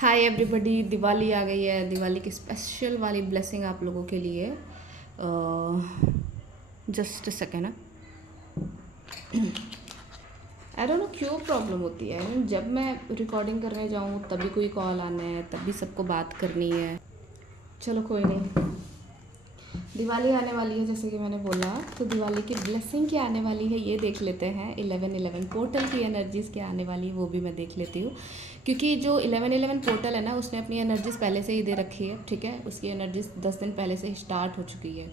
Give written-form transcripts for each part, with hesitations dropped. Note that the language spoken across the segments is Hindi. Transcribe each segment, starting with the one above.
हाय एवरीबॉडी, दिवाली आ गई है। दिवाली की स्पेशल वाली ब्लेसिंग आप लोगों के लिए। जस्ट अ सेकेंड है। आई डोंट नो क्यों प्रॉब्लम होती है। जब मैं रिकॉर्डिंग करने जाऊँ तभी कोई कॉल आना है, तभी सबको बात करनी है। चलो कोई नहीं। दिवाली आने वाली है जैसे कि मैंने बोला, तो दिवाली की ब्लेसिंग क्या आने वाली है ये देख लेते हैं। 11/11 पोर्टल की एनर्जीज़ क्या आने वाली है वो भी मैं देख लेती हूँ, क्योंकि जो 11/11 पोर्टल है ना, उसने अपनी एनर्जीज़ पहले से ही दे रखी है। ठीक है, उसकी एनर्जीज़ 10 दिन पहले से ही स्टार्ट हो चुकी है।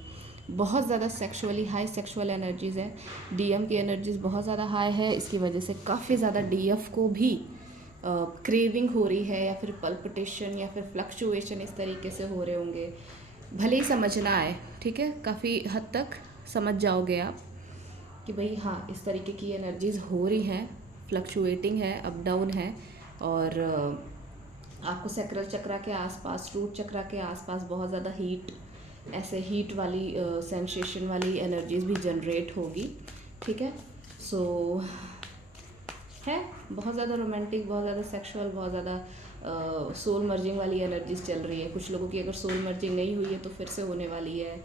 बहुत ज़्यादा सेक्सुअली हाई सेक्सुअल एनर्जीज़ है। डीएम की एनर्जीज़ बहुत ज़्यादा हाई है। इसकी वजह से काफ़ी ज़्यादा डीएफ को भी क्रेविंग हो रही है, या फिर पल्पिटेशन या फिर फ्लक्चुएशन इस तरीके से हो रहे होंगे। भले ही समझ ना आए, ठीक है, काफ़ी हद तक समझ जाओगे आप कि भाई हाँ, इस तरीके की एनर्जीज़ हो रही हैं, फ्लक्चुएटिंग है, अप डाउन है। और आपको सैक्रल चक्रा के आसपास, रूट चक्रा के आसपास बहुत ज़्यादा हीट, ऐसे हीट वाली सेंसेशन वाली एनर्जीज़ भी जनरेट होगी। ठीक है, सो है बहुत ज़्यादा रोमांटिक, बहुत ज़्यादा सेक्सुअल, बहुत ज़्यादा सोल मर्जिंग वाली एनर्जीज चल रही है। कुछ लोगों की अगर सोल मर्जिंग नहीं हुई है तो फिर से होने वाली है।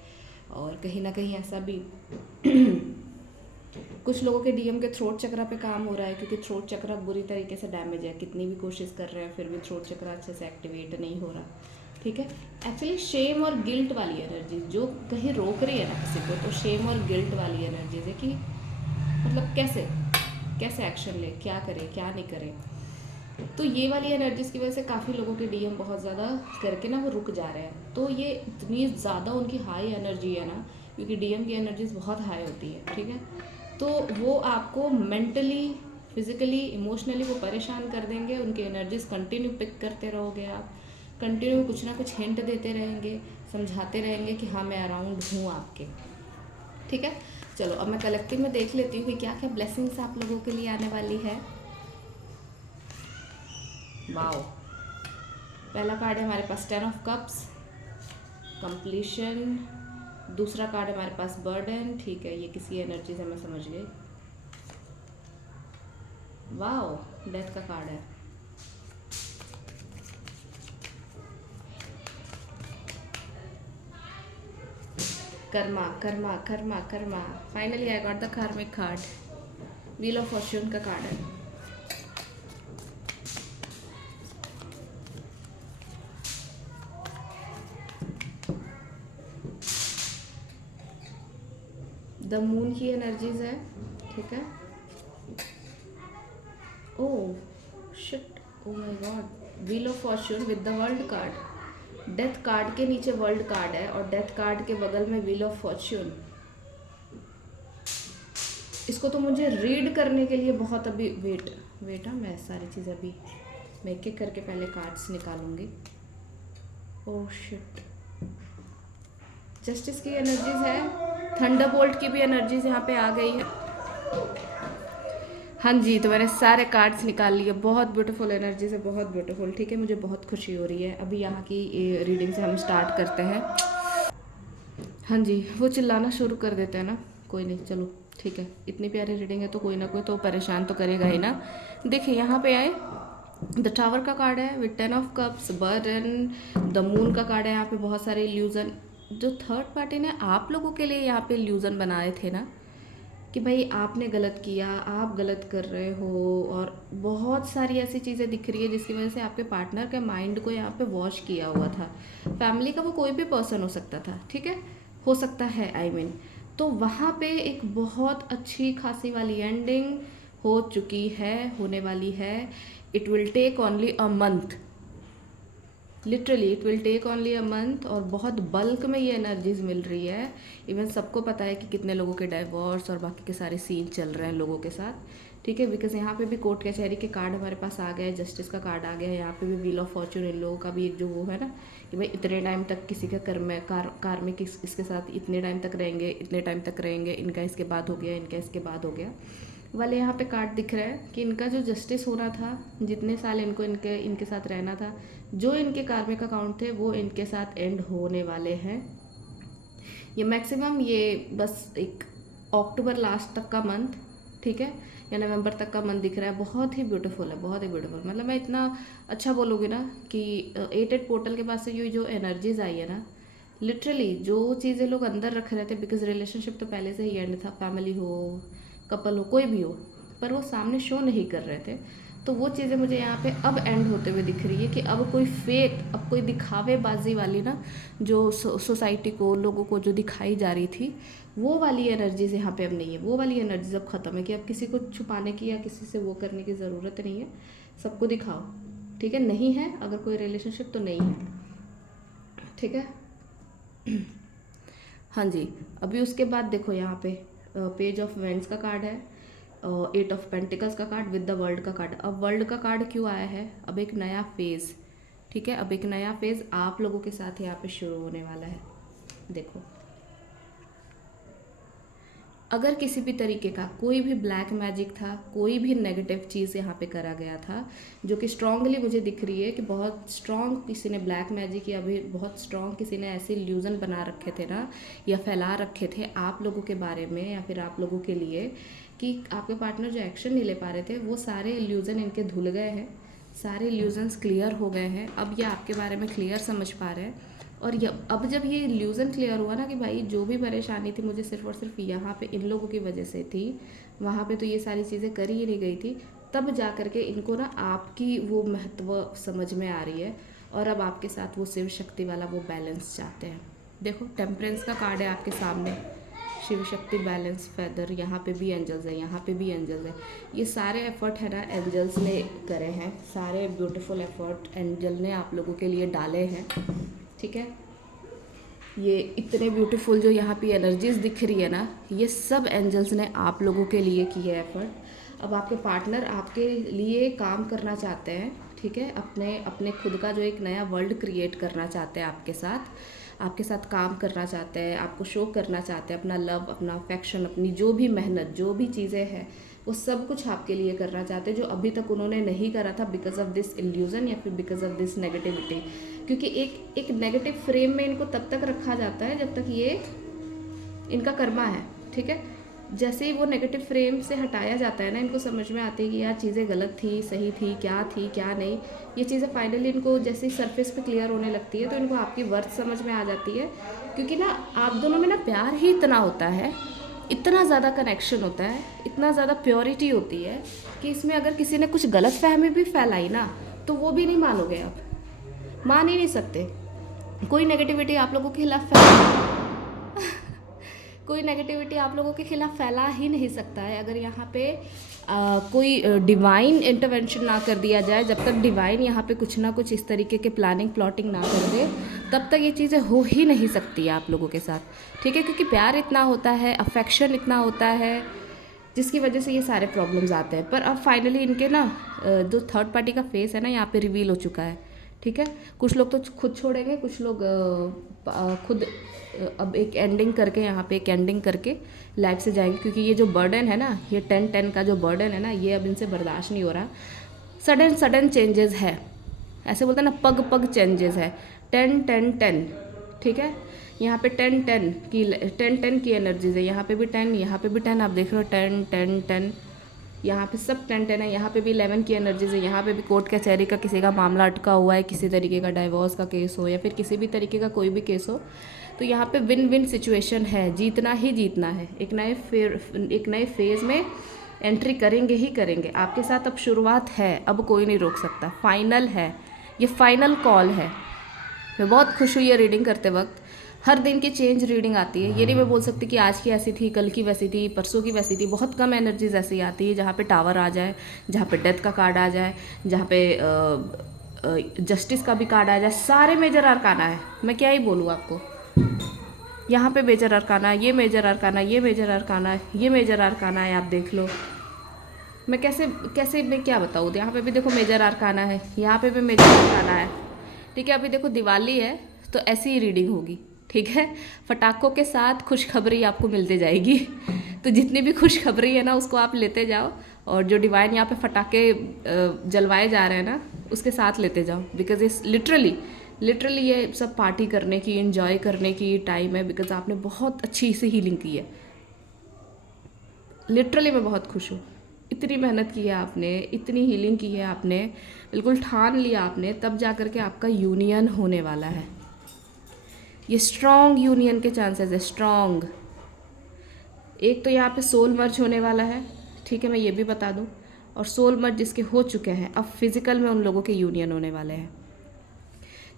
और कहीं ना कहीं ऐसा भी कुछ लोगों के डीएम के थ्रोट चक्रा पे काम हो रहा है, क्योंकि थ्रोट चक्रा बुरी तरीके से डैमेज है। कितनी भी कोशिश कर रहे हैं फिर भी थ्रोट चक्रा अच्छे से एक्टिवेट नहीं हो रहा। ठीक है, एक्चुअली शेम और गिल्ट वाली एनर्जी जो कहीं रोक रही है ना किसी को, तो शेम और गिल्ट वाली एनर्जीज है कि मतलब कैसे कैसे एक्शन ले, क्या करें क्या नहीं करें। तो ये वाली एनर्जीज की वजह से काफ़ी लोगों के डीएम बहुत ज़्यादा करके ना वो रुक जा रहे हैं। तो ये इतनी ज़्यादा उनकी हाई एनर्जी है ना, क्योंकि डीएम की एनर्जीज बहुत हाई होती है। ठीक है, तो वो आपको मेंटली, फिजिकली, इमोशनली वो परेशान कर देंगे। उनकी एनर्जीज कंटिन्यू पिक करते रहोगे आप, कंटिन्यू कुछ ना कुछ हिंट देते रहेंगे, समझाते रहेंगे कि हाँ मैं अराउंड हूँ आपके। ठीक है, चलो अब मैं कलेक्टिव में देख लेती हूँ कि क्या क्या ब्लेसिंग्स आप लोगों के लिए आने वाली है। वाओ, पहला कार्ड है हमारे पास 10 ऑफ कप्स, कंप्लीशन। दूसरा कार्ड है हमारे पास बर्डन। ठीक है, ये किसी एनर्जी से मैं समझ गई। वाओ, डेथ का कार्ड है। Karma Karma Karma Karma, finally I got the कार्मिक कार्ड। व्हील ऑफ फॉर्च्यून का कार्ड है। द मून की एनर्जीज है। ठीक है, oh shit, oh my God, wheel of Fortune with the world card. Death card के नीचे वर्ल्ड कार्ड है और डेथ कार्ड के बगल में व्हील ऑफ फॉर्च्यून। इसको तो मुझे रीड करने के लिए बहुत अभी वेट हाँ, मैं सारी चीज़ अभी मैं एक एक करके पहले कार्ड्स निकालूंगी। ओह शिट, जस्टिस की एनर्जीज है। थंडरबोल्ट की भी एनर्जीज यहाँ पे आ गई है। हाँ जी, तो मैंने सारे कार्ड्स निकाल लिए। बहुत ब्यूटीफुल एनर्जीज है, बहुत ब्यूटीफुल। ठीक है, मुझे बहुत खुशी हो रही है। अभी यहाँ की रीडिंग से हम स्टार्ट करते हैं। हाँ जी, वो चिल्लाना शुरू कर देते हैं ना। कोई नहीं, चलो ठीक है, इतनी प्यारी रीडिंग है तो कोई ना कोई तो परेशान तो करेगा ही ना। देखिए यहाँ पे आए, द टावर का कार्ड है with 10 of cups, burden. The moon का कार्ड है। यहाँ पे बहुत सारे इल्यूजन जो थर्ड पार्टी ने आप लोगों के लिए यहाँ पे इल्यूजन बनाए थे ना, कि भाई आपने गलत किया, आप गलत कर रहे हो। और बहुत सारी ऐसी चीज़ें दिख रही है जिसकी वजह से आपके पार्टनर के माइंड को यहाँ पे वॉश किया हुआ था। फैमिली का वो कोई भी पर्सन हो सकता था, ठीक है, हो सकता है आई मीन। तो वहाँ पे एक बहुत अच्छी खासी वाली एंडिंग हो चुकी है, होने वाली है। It will take only a month, literally it will take only a month. और बहुत बल्क में ये एनर्जीज मिल रही है। इवन सबको पता है कि कितने लोगों के डाइवोर्स और बाकी के सारे सीन चल रहे हैं लोगों के साथ। ठीक है, बिकॉज यहाँ पे भी कोर्ट कचहरी के कार्ड हमारे पास आ गए, जस्टिस का कार्ड आ गया है। यहाँ पे भी व्हील ऑफ फॉर्च्यून, इन लोगों का भी एक जो वो है ना कि भाई इतने टाइम तक किसी का कार्मिक इसके साथ इतने टाइम तक रहेंगे, इतने टाइम तक रहेंगे, इनका इसके बाद हो गया, इनका इसके बाद हो गया वाले यहाँ पे कार्ड दिख रहा है कि इनका जो जस्टिस होना था, जितने साल इनको इनके इनके साथ रहना था, जो इनके कार्मिक अकाउंट थे वो इनके साथ एंड होने वाले हैं। ये मैक्सिमम ये बस एक अक्टूबर लास्ट तक का मंथ, ठीक है, या नवंबर तक का मंथ दिख रहा है, बहुत ही ब्यूटीफुल है, बहुत ही ब्यूटीफुल। मतलब मैं इतना अच्छा बोलूँगी ना कि 8 पोर्टल के पास से ये जो एनर्जीज आई है ना, लिटरली जो चीज़ें लोग अंदर रख रहे थे, बिकॉज रिलेशनशिप तो पहले से ही एंड था, फैमिली हो, कपल हो, कोई भी हो, पर वो सामने शो नहीं कर रहे थे, तो वो चीज़ें मुझे यहाँ पे अब एंड होते हुए दिख रही है कि अब कोई फेक, अब कोई दिखावेबाजी वाली ना, जो सोसाइटी को, लोगों को जो दिखाई जा रही थी, वो वाली एनर्जीज यहाँ पे अब नहीं है। वो वाली एनर्जीज अब ख़त्म है कि अब किसी को छुपाने की या किसी से वो करने की ज़रूरत नहीं है, सबको दिखाओ, ठीक है। नहीं है अगर कोई रिलेशनशिप तो नहीं है, ठीक है। हाँ जी, अभी उसके बाद देखो यहाँ पे पेज ऑफ वेंड्स का कार्ड है, 8 ऑफ पेंटिकल्स का कार्ड विद द वर्ल्ड का कार्ड। अब वर्ल्ड का कार्ड क्यों आया है? अब एक नया फेज़, ठीक है, अब एक नया फेज़ आप लोगों के साथ यहाँ पे शुरू होने वाला है। देखो, अगर किसी भी तरीके का कोई भी ब्लैक मैजिक था, कोई भी नेगेटिव चीज़ यहाँ पे करा गया था, जो कि स्ट्रांगली मुझे दिख रही है कि बहुत स्ट्रांग किसी ने ब्लैक मैजिक या भी बहुत स्ट्रांग किसी ने ऐसे इल्यूज़न बना रखे थे ना, या फैला रखे थे आप लोगों के बारे में या फिर आप लोगों के लिए, कि आपके पार्टनर जो एक्शन नहीं ले पा रहे थे, वो सारे इल्यूज़न इनके धुल गए हैं, सारे इल्यूजन्स क्लियर हो गए हैं। अब ये आपके बारे में क्लियर समझ पा रहे हैं। और अब जब ये इल्यूज़न क्लियर हुआ ना कि भाई जो भी परेशानी थी मुझे सिर्फ और सिर्फ यहाँ पे इन लोगों की वजह से थी, वहाँ पे तो ये सारी चीज़ें करी ही नहीं गई थी, तब जा कर के इनको ना आपकी वो महत्व समझ में आ रही है, और अब आपके साथ वो शिव शक्ति वाला वो बैलेंस चाहते हैं। देखो, टेम्परेंस का कार्ड है आपके सामने, शिव शक्ति, बैलेंस, फेदर, यहाँ पे भी एंजल्स है, यहाँ पे भी एंजल्स है। ये सारे एफर्ट है ना एंजल्स ने करे हैं, सारे ब्यूटीफुल एफर्ट एंजल ने आप लोगों के लिए डाले हैं, ठीक है। ये इतने ब्यूटीफुल जो यहाँ पे एनर्जीज दिख रही है ना, ये सब एंजल्स ने आप लोगों के लिए की है एफर्ट। अब आपके पार्टनर आपके लिए काम करना चाहते हैं, ठीक है, अपने खुद का जो एक नया वर्ल्ड क्रिएट करना चाहते हैं आपके साथ काम करना चाहते हैं, आपको शो करना चाहते हैं अपना लव, अपना अफेक्शन, अपनी जो भी मेहनत, जो भी चीज़ें हैं, वो सब कुछ आपके लिए करना चाहते हैं, जो अभी तक उन्होंने नहीं करा था बिकॉज ऑफ दिस इल्यूज़न या फिर बिकॉज ऑफ दिस नेगेटिविटी। क्योंकि एक नेगेटिव फ्रेम में इनको तब तक रखा जाता है जब तक ये इनका कर्मा है, ठीक है। जैसे ही वो नेगेटिव फ्रेम से हटाया जाता है ना, इनको समझ में आती है कि यार चीज़ें गलत थी, सही थी क्या नहीं। ये चीज़ें फाइनली इनको जैसे ही सरफेस पे क्लियर होने लगती है, तो इनको आपकी वर्थ समझ में आ जाती है। क्योंकि ना आप दोनों में ना प्यार ही इतना होता है, इतना ज़्यादा कनेक्शन होता है, इतना ज़्यादा प्योरिटी होती है कि इसमें अगर किसी ने कुछ गलत फहमी भी फैलाई ना, तो वो भी नहीं मानोगे आप, मान ही नहीं सकते। कोई नेगेटिविटी आप लोगों के खिलाफ कोई नेगेटिविटी आप लोगों के खिलाफ फैला ही नहीं सकता है अगर यहाँ पे कोई डिवाइन इंटरवेंशन ना कर दिया जाए। जब तक डिवाइन यहाँ पे कुछ ना कुछ इस तरीके के प्लानिंग प्लॉटिंग ना कर दे, तब तक ये चीज़ें हो ही नहीं सकती है आप लोगों के साथ, ठीक है। क्योंकि प्यार इतना होता है, अफेक्शन इतना होता है, जिसकी वजह से ये सारे प्रॉब्लम्स आते हैं। पर अब फाइनली इनके ना जो थर्ड पार्टी का फेस है ना, यहाँ पे रिवील हो चुका है, ठीक है। कुछ लोग तो खुद छोड़ेंगे, कुछ लोग खुद अब एक एंडिंग करके, यहाँ पे एक एंडिंग करके लाइफ से जाएंगे। क्योंकि ये जो बर्डन है ना, ये 10-10 का जो बर्डन है ना, ये अब इनसे बर्दाश्त नहीं हो रहा। सडन चेंजेस है, ऐसे बोलते हैं ना, पग पग चेंजेस है। 10-10-10, ठीक है। यहाँ पे 10-10 की एनर्जीज है, यहाँ पे भी 10, यहाँ पे भी 10, आप देख रहे हो 10-10-10, यहाँ पे सब 10-10 है। यहाँ पे भी 11 की एनर्जीज है, यहाँ पे भी कोर्ट कचहरी का किसी का मामला अटका हुआ है, किसी तरीके का डाइवोर्स का केस हो या फिर किसी भी तरीके का कोई भी केस हो, तो यहाँ पे विन विन सिचुएशन है, जीतना ही जीतना है। एक नए फेज़ में एंट्री करेंगे ही करेंगे। आपके साथ अब शुरुआत है, अब कोई नहीं रोक सकता, फाइनल है, ये फाइनल कॉल है। मैं बहुत खुश हुई है रीडिंग करते वक्त। हर दिन की चेंज रीडिंग आती है, ये नहीं मैं बोल सकती कि आज की ऐसी थी, कल की वैसी थी, परसों की वैसी थी। बहुत कम एनर्जीज ऐसी आती है जहाँ पे टावर आ जाए, जहाँ पे डेथ का कार्ड आ जाए, जहाँ पे जस्टिस का भी कार्ड आ जाए। सारे मेजर अरकाना है, मैं क्या ही बोलूँ आपको। यहाँ पे मेजर अरकाना, ये मेजर अरकाना, ये मेजर अरकाना, ये मेजर अरकाना है, आप देख लो। मैं कैसे मैं क्या बताऊँ। यहाँ पे भी देखो मेजर अरकाना है, यहाँ पे भी मेजर अरकाना है, ठीक है। अभी देखो दिवाली है तो ऐसी ही रीडिंग होगी, ठीक है। पटाखों के साथ खुशखबरी आपको मिलती जाएगी। तो जितनी भी खुशखबरी है ना, उसको आप लेते जाओ, और जो डिवाइन यहाँ पे पटाखे जलवाए जा रहे हैं ना, उसके साथ लेते जाओ। बिकॉज इस लिटरली ये सब पार्टी करने की, एंजॉय करने की टाइम है। बिकॉज आपने बहुत अच्छी से हीलिंग की है, लिटरली मैं बहुत खुश हूँ। इतनी मेहनत की है आपने, इतनी हीलिंग की है आपने, बिल्कुल ठान लिया आपने, तब जा कर के आपका यूनियन होने वाला है। ये स्ट्रॉन्ग यूनियन के चांसेस है, स्ट्रॉन्ग। एक तो यहाँ पे सोल मर्ज होने वाला है, ठीक है, मैं ये भी बता दूँ। और सोल मर्ज जिसके हो चुके हैं, अब फिजिकल में उन लोगों के यूनियन होने वाले हैं।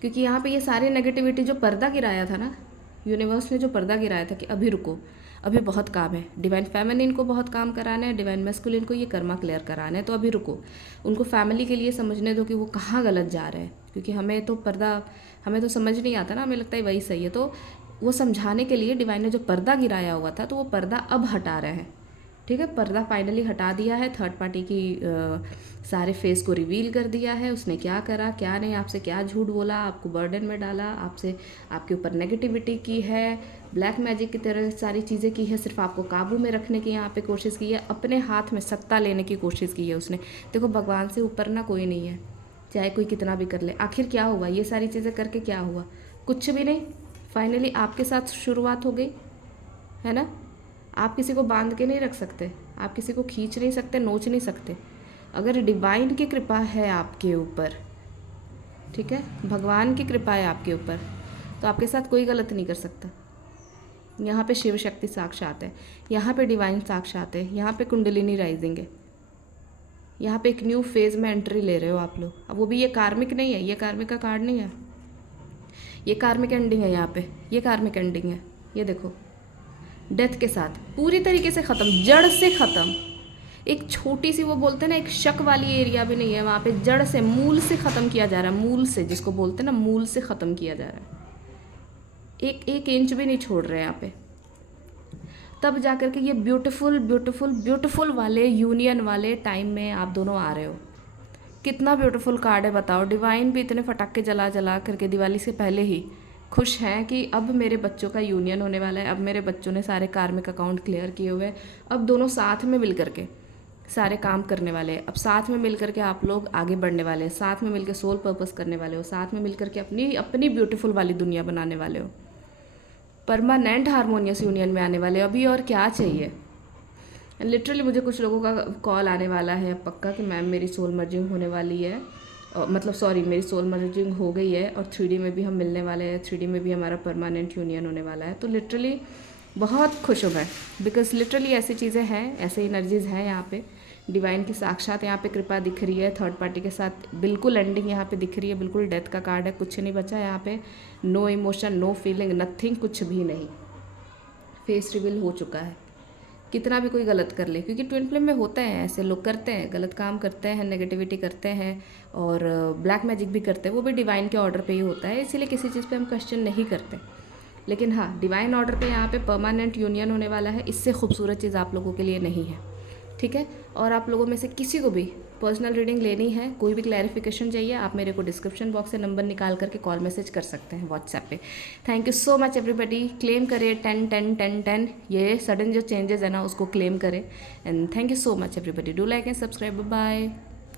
क्योंकि यहाँ पे ये सारी नेगेटिविटी जो पर्दा गिराया था ना, यूनिवर्स ने जो पर्दा गिराया था कि अभी रुको, अभी बहुत काम है, डिवाइन फेमिनिन को बहुत काम कराना है, डिवाइन मैस्कुलिन को ये कर्मा क्लियर कराना है, तो अभी रुको, उनको फैमिली के लिए समझने दो कि वो कहाँ गलत जा रहे हैं। क्योंकि हमें तो पर्दा, हमें तो समझ नहीं आता ना, हमें लगता है वही सही है। तो वो समझाने के लिए डिवाइन ने जो पर्दा गिराया हुआ था, तो वो पर्दा अब हटा रहे हैं, ठीक है। पर्दा फाइनली हटा दिया है, थर्ड पार्टी की सारे फेस को रिवील कर दिया है, उसने क्या करा क्या नहीं, आपसे क्या झूठ बोला, आपको बर्डन में डाला, आपसे आपके ऊपर नेगेटिविटी की है, ब्लैक मैजिक की तरह सारी चीज़ें की है, सिर्फ आपको काबू में रखने की यहाँ पे कोशिश की है, अपने हाथ में सत्ता लेने की कोशिश की है उसने। देखो भगवान से ऊपर ना कोई नहीं है, चाहे कोई कितना भी कर ले। आखिर क्या हुआ, ये सारी चीज़ें करके क्या हुआ, कुछ भी नहीं। फाइनली आपके साथ शुरुआत हो गई है ना। आप किसी को बांध के नहीं रख सकते, आप किसी को खींच नहीं सकते, नोच नहीं सकते। अगर डिवाइन की कृपा है आपके ऊपर, ठीक है, भगवान की कृपा है आपके ऊपर, तो आपके साथ कोई गलत नहीं कर सकता। यहाँ पे शिव शक्ति साक्षात है, यहाँ पे डिवाइन साक्षात है, यहाँ पे कुंडलिनी राइजिंग है, यहाँ पे एक न्यू फेज में एंट्री ले रहे हो आप लोग। अब वो भी ये कार्मिक नहीं है, ये कार्मिक का कार्ड नहीं है, ये कार्मिक एंडिंग है। यहाँ पे ये कार्मिक एंडिंग है, ये देखो, डेथ के साथ पूरी तरीके से ख़त्म, जड़ से ख़त्म। एक छोटी सी, वो बोलते हैं ना, एक शक वाली एरिया भी नहीं है वहाँ पे, जड़ से, मूल से ख़त्म किया जा रहा है, मूल से, जिसको बोलते हैं ना, मूल से ख़त्म किया जा रहा है। एक एक इंच भी नहीं छोड़ रहे हैं यहाँ पे। तब जा कर के ये ब्यूटीफुल ब्यूटीफुल ब्यूटीफुल वाले यूनियन वाले टाइम में आप दोनों आ रहे हो। कितना ब्यूटीफुल कार्ड है बताओ। डिवाइन भी इतने फटाके जला जला करके दिवाली से पहले ही खुश हैं कि अब मेरे बच्चों का यूनियन होने वाला है, अब मेरे बच्चों ने सारे कार्मिक अकाउंट क्लियर किए हुए हैं, अब दोनों साथ में मिल करके सारे काम करने वाले हैं। अब साथ में मिल करके आप लोग आगे बढ़ने वाले हैं, साथ में मिलकर सोल पर्पस करने वाले हो, साथ में मिल करके अपनी अपनी ब्यूटीफुल वाली दुनिया बनाने वाले हो, परमानेंट हारमोनियस यूनियन में आने वाले हो। अभी और क्या चाहिए। लिटरली मुझे कुछ लोगों का कॉल आने वाला है पक्का कि मैम मेरी सोल मर्जिंग होने वाली है, मतलब सॉरी, मेरी सोल मर्जिंग हो गई है और 3D में भी हम मिलने वाले हैं, 3D में भी हमारा परमानेंट यूनियन होने वाला है। तो लिटरली बहुत खुश हूँ मैं, बिकॉज लिटरली ऐसी चीज़ें हैं, ऐसे एनर्जीज़ हैं यहाँ पे। डिवाइन की साक्षात यहाँ पे कृपा दिख रही है, थर्ड पार्टी के साथ बिल्कुल एंडिंग यहाँ पे दिख रही है, बिल्कुल डेथ का कार्ड है, कुछ नहीं बचा यहाँ पे, no emotion, no feeling, nothing, कुछ भी नहीं। फेस रिवील हो चुका है, कितना भी कोई गलत कर ले, क्योंकि ट्विन फ्लेम में होता है, ऐसे लोग करते हैं, गलत काम करते हैं, नेगेटिविटी करते हैं और ब्लैक मैजिक भी करते हैं, वो भी डिवाइन के ऑर्डर पे ही होता है, इसीलिए किसी चीज़ पे हम क्वेश्चन नहीं करते। लेकिन हाँ, डिवाइन ऑर्डर पे यहाँ पे परमानेंट यूनियन होने वाला है, इससे खूबसूरत चीज़ आप लोगों के लिए नहीं है, ठीक है। और आप लोगों में से किसी को भी पर्सनल रीडिंग लेनी है, कोई भी क्लैरिफिकेशन चाहिए, आप मेरे को डिस्क्रिप्शन बॉक्स से नंबर निकाल करके कॉल मैसेज कर सकते हैं व्हाट्सएप पे। Thank you so much everybody. Claim करें 10 10 10 10, ये सडन जो चेंजेस है ना उसको क्लेम करें। And thank you so much everybody, do like and subscribe, bye.